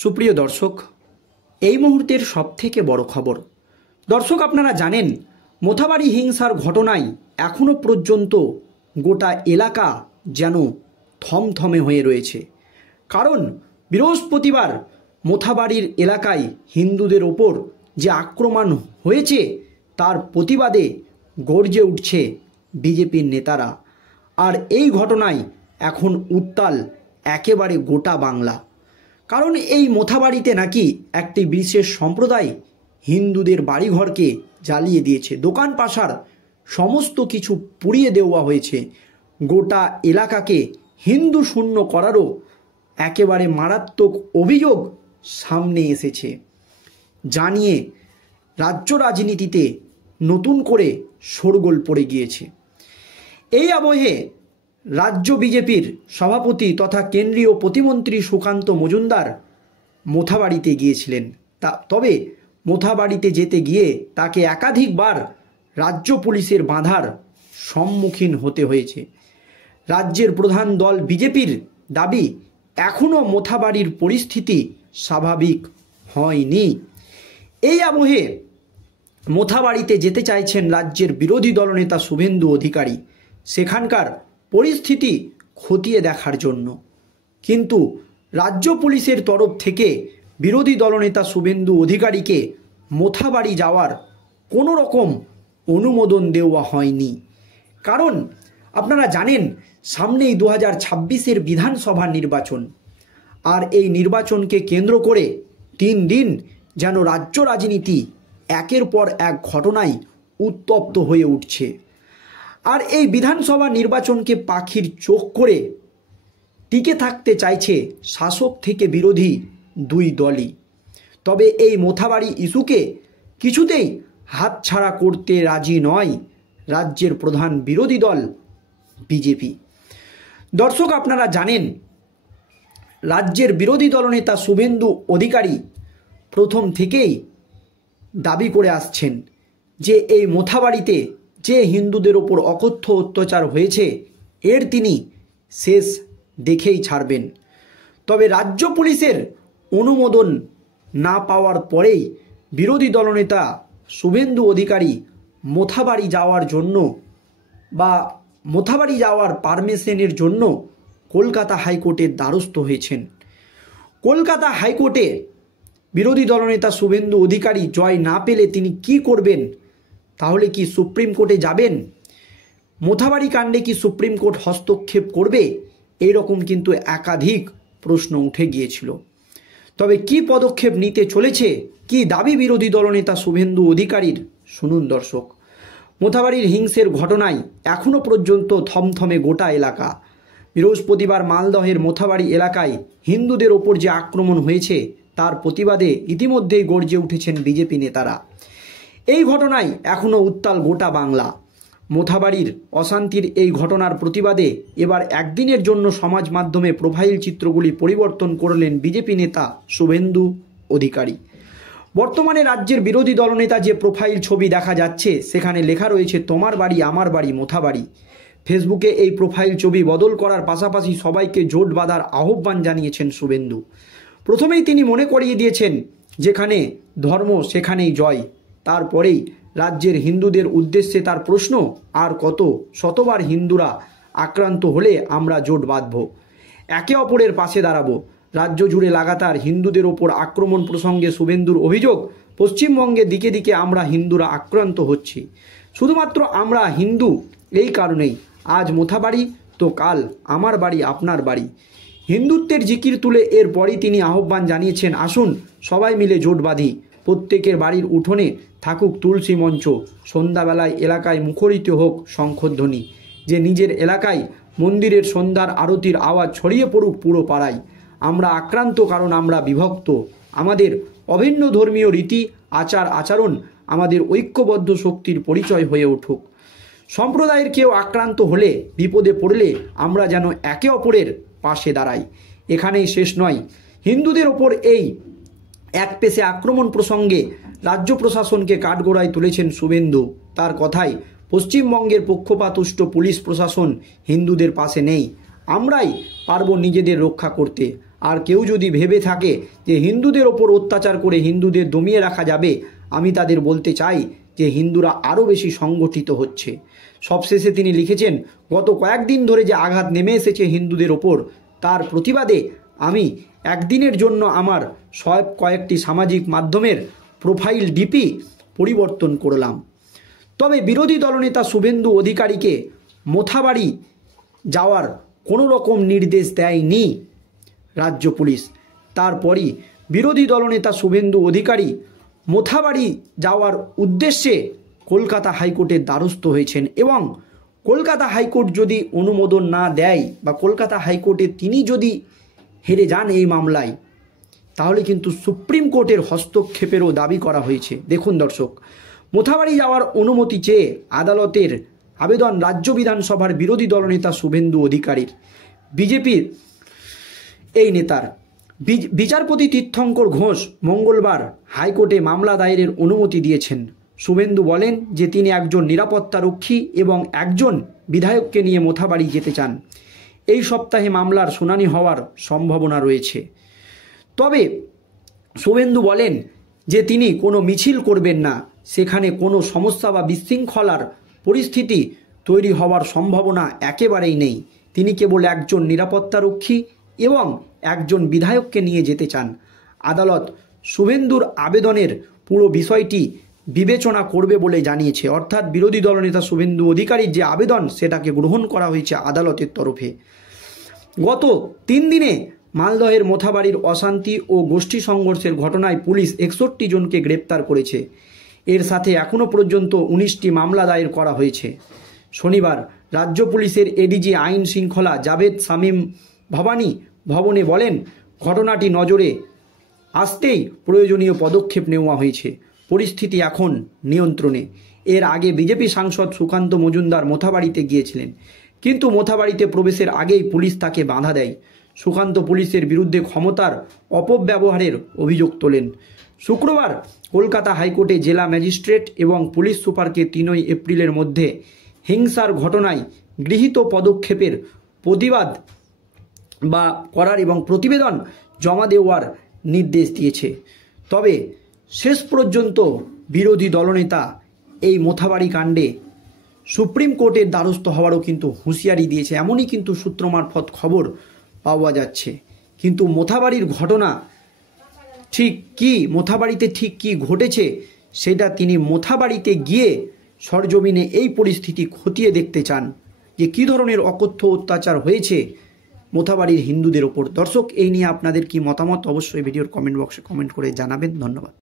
সুপ্রিয় দর্শক, এই মুহূর্তের সবথেকে বড় খবর। দর্শক, আপনারা জানেন মোথাবাড়ি হিংসার ঘটনায় এখনও পর্যন্ত গোটা এলাকা যেন থমথমে হয়ে রয়েছে। কারণ বৃহস্পতিবার মোথাবাড়ির এলাকায় হিন্দুদের ওপর যে আক্রমণ হয়েছে তার প্রতিবাদে গর্জে উঠছে বিজেপির নেতারা। আর এই ঘটনায় এখন উত্তাল একেবারে গোটা বাংলা। কারণ এই মোথাবাড়িতে নাকি একটি বিশেষ সম্প্রদায় হিন্দুদের বাড়িঘরকে জ্বালিয়ে দিয়েছে, দোকান পাশার সমস্ত কিছু পুড়িয়ে দেওয়া হয়েছে। গোটা এলাকাকে হিন্দু শূন্য করারও একেবারে মারাত্মক অভিযোগ সামনে এসেছে। জানিয়ে রাজ্য রাজনীতিতে নতুন করে শোরগোল পড়ে গিয়েছে। এই আবহে রাজ্য বিজেপির সভাপতি তথা কেন্দ্রীয় প্রতিমন্ত্রী সুকান্ত মজুমদার মোথাবাড়িতে গিয়েছিলেন। তবে মোথাবাড়িতে যেতে গিয়ে তাকে একাধিকবার রাজ্য পুলিশের বাধার সম্মুখীন হতে হয়েছে। রাজ্যের প্রধান দল বিজেপির দাবি এখনও মোথাবাড়ির পরিস্থিতি স্বাভাবিক হয়নি। এই আবহে মোথাবাড়িতে যেতে চাইছেন রাজ্যের বিরোধী দলনেতা শুভেন্দু অধিকারী সেখানকার পরিস্থিতি খতিয়ে দেখার জন্য। কিন্তু রাজ্য পুলিশের তরফ থেকে বিরোধী দলনেতা শুভেন্দু অধিকারীকে মোথাবাড়ি যাওয়ার কোনো রকম অনুমোদন দেওয়া হয়নি। কারণ আপনারা জানেন সামনেই 2026-এর বিধানসভা নির্বাচন। আর এই নির্বাচনকে কেন্দ্র করে 3 দিন যেন রাজ্য রাজনীতি একের পর এক ঘটনায় উত্তপ্ত হয়ে উঠছে। আর এই বিধানসভা নির্বাচনকে পাখির চোখ করে টিকে থাকতে চাইছে শাসক থেকে বিরোধী দুই দলই। তবে এই মোথাবাড়ি ইস্যুকে কিছুতেই হাতছাড়া করতে রাজি নয় রাজ্যের প্রধান বিরোধী দল বিজেপি। দর্শক, আপনারা জানেন রাজ্যের বিরোধী দলনেতা শুভেন্দু অধিকারী প্রথম থেকেই দাবি করে আসছেন যে এই মোথাবাড়িতে যে হিন্দুদের ওপর অকথ্য অত্যাচার হয়েছে এর তিনি শেষ দেখেই ছাড়বেন। তবে রাজ্য পুলিশের অনুমোদন না পাওয়ার পরেই বিরোধী দলনেতা শুভেন্দু অধিকারী মোথাবাড়ি যাওয়ার জন্য বা মোথাবাড়ি যাওয়ার পারমিশনের জন্য কলকাতা হাইকোর্টের দ্বারস্থ হয়েছেন। কলকাতা হাইকোর্টে বিরোধী দলনেতা শুভেন্দু অধিকারী জয় না পেলে তিনি কি করবেন? তাহলে কি সুপ্রিম কোর্টে যাবেন? মোথাবাড়ি কাণ্ডে কি সুপ্রিম কোর্ট হস্তক্ষেপ করবে? এই রকম কিন্তু একাধিক প্রশ্ন উঠে গিয়েছিল। তবে কি পদক্ষেপ নিতে চলেছে, কি দাবি বিরোধী দলনেতা শুভেন্দু অধিকারীর, শুনুন দর্শক। মোথাবাড়ির হিংসের ঘটনায় এখনও পর্যন্ত থমথমে গোটা এলাকা। বৃহস্পতিবার মালদহের মোথাবাড়ি এলাকায় হিন্দুদের ওপর যে আক্রমণ হয়েছে তার প্রতিবাদে ইতিমধ্যেই গর্জে উঠেছেন বিজেপি নেতারা। এই ঘটনায় এখনও উত্তাল গোটা বাংলা। মোথাবাড়ির অশান্তির এই ঘটনার প্রতিবাদে এবার একদিনের জন্য সমাজ মাধ্যমে প্রোফাইল চিত্রগুলি পরিবর্তন করলেন বিজেপি নেতা শুভেন্দু অধিকারী। বর্তমানে রাজ্যের বিরোধী দলনেতা যে প্রোফাইল ছবি দেখা যাচ্ছে সেখানে লেখা রয়েছে তোমার বাড়ি আমার বাড়ি মোথাবাড়ি। ফেসবুকে এই প্রোফাইল ছবি বদল করার পাশাপাশি সবাইকে জোট বাঁধার আহ্বান জানিয়েছেন শুভেন্দু। প্রথমেই তিনি মনে করিয়ে দিয়েছেন যেখানে ধর্ম সেখানেই জয়। তারপরেই রাজ্যের হিন্দুদের উদ্দেশ্যে তার প্রশ্ন, আর কত শতবার হিন্দুরা আক্রান্ত হলে আমরা জোট বাঁধব, একে অপরের পাশে দাঁড়াবো। রাজ্য জুড়ে লাগাতার হিন্দুদের ওপর আক্রমণ প্রসঙ্গে শুভেন্দুর অভিযোগ, পশ্চিমবঙ্গে দিকে দিকে আমরা হিন্দুরা আক্রান্ত হচ্ছি। শুধুমাত্র আমরা হিন্দু এই কারণেই, আজ মোথাবাড়ি তো কাল আমার বাড়ি আপনার বাড়ি। হিন্দুত্বের জিকির তুলে এরপরই তিনি আহ্বান জানিয়েছেন, আসুন সবাই মিলে জোট বাঁধি, প্রত্যেকের বাড়ির উঠোনে থাকুক তুলসী মঞ্চ, সন্ধ্যাবেলায় এলাকায় মুখরিত হোক শঙ্খধ্বনি, যে নিজের এলাকায় মন্দিরের সন্ধ্যার আরতির আওয়াজ ছড়িয়ে পড়ুক পুরো পাড়ায়। আমরা আক্রান্ত কারণ আমরা বিভক্ত, আমাদের অভিন্ন ধর্মীয় রীতি আচার আচরণ আমাদের ঐক্যবদ্ধ শক্তির পরিচয় হয়ে উঠুক। সম্প্রদায়ের কেউ আক্রান্ত হলে, বিপদে পড়লে আমরা যেন একে অপরের পাশে দাঁড়াই। এখানেই শেষ নয়, হিন্দুদের ওপর এই একপেশে আক্রমণ প্রসঙ্গে রাজ্য প্রশাসনকে কাঠগড়ায় তুলেছেন শুভেন্দু। তার কথায়, পশ্চিমবঙ্গের পক্ষপাতদুষ্ট পুলিশ প্রশাসন হিন্দুদের পাশে নেই, আমরাই পারব নিজেদের রক্ষা করতে। আর কেউ যদি ভেবে থাকে যে হিন্দুদের ওপর অত্যাচার করে হিন্দুদের দমিয়ে রাখা যাবে, আমি তাদের বলতে চাই যে হিন্দুরা আরও বেশি সংগঠিত হচ্ছে। সবশেষে তিনি লিখেছেন, গত কয়েকদিন ধরে যে আঘাত নেমে এসেছে হিন্দুদের ওপর, তার প্রতিবাদে আমি একদিনের জন্য আমার কয়েকটি সামাজিক মাধ্যমের প্রোফাইল ডিপি পরিবর্তন করলাম। তবে বিরোধী দলনেতা শুভেন্দু অধিকারীকে মোথাবাড়ি যাওয়ার কোনো রকম নির্দেশ দেয়নি রাজ্য পুলিশ। তারপরই বিরোধী দলনেতা শুভেন্দু অধিকারী মোথাবাড়ি যাওয়ার উদ্দেশ্যে কলকাতা হাইকোর্টের দ্বারস্থ হয়েছেন এবং কলকাতা হাইকোর্ট যদি অনুমোদন না দেয় বা কলকাতা হাইকোর্টে তিনি যদি হেরে যান এই মামলায়, তাহলে কিন্তু সুপ্রিম কোর্টের হস্তক্ষেপেরও দাবি করা হয়েছে। দেখুন দর্শক, মোথাবাড়ি যাওয়ার অনুমতি চেয়ে আদালতের আবেদন রাজ্য বিধানসভার বিরোধী দলনেতা শুভেন্দু অধিকারীর। বিজেপির এই নেতার বিচারপতি তীর্থঙ্কর ঘোষ মঙ্গলবার হাইকোর্টে মামলা দায়েরের অনুমতি দিয়েছেন। শুভেন্দু বলেন যে তিনি একজন নিরাপত্তারক্ষী এবং একজন বিধায়ককে নিয়ে মোথাবাড়ি যেতে চান। এই সপ্তাহে মামলার শুনানি হওয়ার সম্ভাবনা রয়েছে। তবে শুভেন্দু বলেন যে তিনি কোনো মিছিল করবেন না, সেখানে কোনো সমস্যা বা বিশৃঙ্খলার পরিস্থিতি তৈরি হওয়ার সম্ভাবনা একেবারেই নেই। তিনি কেবল একজন নিরাপত্তারক্ষী এবং একজন বিধায়ককে নিয়ে যেতে চান। আদালত শুভেন্দুর আবেদনের পুরো বিষয়টি বিবেচনা করবে বলে জানিয়েছে। অর্থাৎ বিরোধী দলনেতা শুভেন্দু অধিকারীর যে আবেদন, সেটাকে গ্রহণ করা হয়েছে আদালতের তরফে। গত 3 দিনে মালদহের মোথাবাড়ির অশান্তি ও গোষ্ঠী সংঘর্ষের ঘটনায় পুলিশ 61 জনকে গ্রেপ্তার করেছে। এর সাথে এখনও পর্যন্ত 19টি মামলা দায়ের করা হয়েছে। শনিবার রাজ্য পুলিশের এডিজি আইন শৃঙ্খলা জাভেদ শামীম ভবনে বলেন, ঘটনাটি নজরে আসতেই প্রয়োজনীয় পদক্ষেপ নেওয়া হয়েছে। পরিস্থিতি এখন নিয়ন্ত্রণে। এর আগে বিজেপি সাংসদ সুকান্ত মজুমদার মোথাবাড়িতে গিয়েছিলেন, কিন্তু মোথাবাড়িতে প্রবেশের আগেই পুলিশ তাকে বাধা দেয়। সুকান্ত পুলিশের বিরুদ্ধে ক্ষমতার অপব্যবহারের অভিযোগ তোলেন। শুক্রবার কলকাতা হাইকোর্টে জেলা ম্যাজিস্ট্রেট এবং পুলিশ সুপারকে 3 এপ্রিলের মধ্যে হিংসার ঘটনায় গৃহীত পদক্ষেপের প্রতিবাদ বা করার এবং প্রতিবেদন জমা দেওয়ার নির্দেশ দিয়েছে। তবে শেষ পর্যন্ত বিরোধী দলনেতা এই মোথাবাড়ি কাণ্ডে সুপ্রিম কোর্টের দ্বারস্থ হওয়ারও কিন্তু হুঁশিয়ারি দিয়েছে, এমনই কিন্তু সূত্র মারফত খবর পাওয়া যাচ্ছে। কিন্তু মোথাবাড়ির ঘটনা ঠিক কি, মোথাবাড়িতে ঠিক কি ঘটেছে, সেটা তিনি মোথাবাড়িতে গিয়ে সরজমিনে এই পরিস্থিতি খতিয়ে দেখতে চান যে কী ধরনের অকথ্য অত্যাচার হয়েছে মোথাবাড়ির হিন্দুদের ওপর। দর্শক, এই নিয়ে আপনাদের কি মতামত অবশ্যই ভিডিওর কমেন্ট বক্সে কমেন্ট করে জানাবেন। ধন্যবাদ।